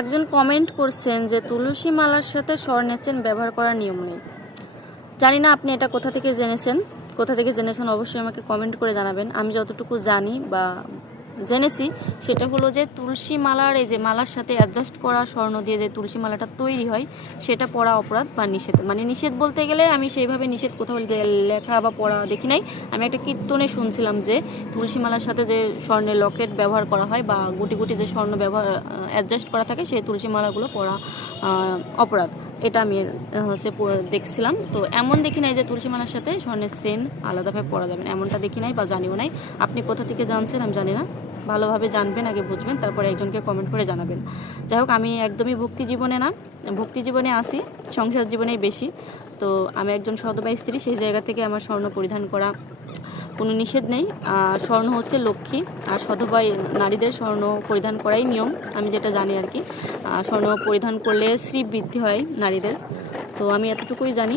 একজন কমেন্ট করছেন যে তুলসী মালার সাথে স্বর্ণের চেন ব্যবহার করার নিয়ম নেই। জানি না আপনি এটা কোথা থেকে জেনেছেন অবশ্যই আমাকে কমেন্ট করে জানাবেন। আমি যতটুকু জানি বা জেনেছি সেটা হলো যে তুলসী মালার এই যে মালার সাথে অ্যাডজাস্ট করা স্বর্ণ দিয়ে যে তুলসী মালাটা তৈরি হয় সেটা পড়া অপরাধ বা নিষেধ। মানে নিষেধ বলতে গেলে আমি সেইভাবে নিষেধ কোথাও লেখা বা পড়া দেখি নাই। আমি একটা কীর্তনে শুনছিলাম যে তুলসী মালার সাথে যে স্বর্ণের লকেট ব্যবহার করা হয় বা গুটি গুটি যে স্বর্ণ ব্যবহার অ্যাডজাস্ট করা থাকে সেই তুলসী মালাগুলো পড়া অপরাধ। এটা আমি হচ্ছে দেখছিলাম। তো এমন দেখি নাই যে তুলসী মালার সাথে স্বর্ণের চেন আলাদাভাবে পরা যাবেন, এমনটা দেখি নাই বা জানিও নাই। আপনি কোথা থেকে জানছেন আমি জানি না, ভালোভাবে জানবেন, আগে বুঝবেন, তারপরে একজনকে কমেন্ট করে জানাবেন। যাই হোক, আমি একদমই ভক্তি জীবনে না, ভক্তি জীবনে আসি, সংসার জীবনেই বেশি। তো আমি একজন সধবা স্ত্রী, সেই জায়গা থেকে আমার স্বর্ণ পরিধান করা কোনো নিষেধ নেই। স্বর্ণ হচ্ছে লক্ষ্মী, আর সধবা নারীদের স্বর্ণ পরিধান করাই নিয়ম, আমি যেটা জানি আর কি। স্বর্ণ পরিধান করলে শ্রী বৃদ্ধি হয় নারীদের। তো আমি এতটুকুই জানি।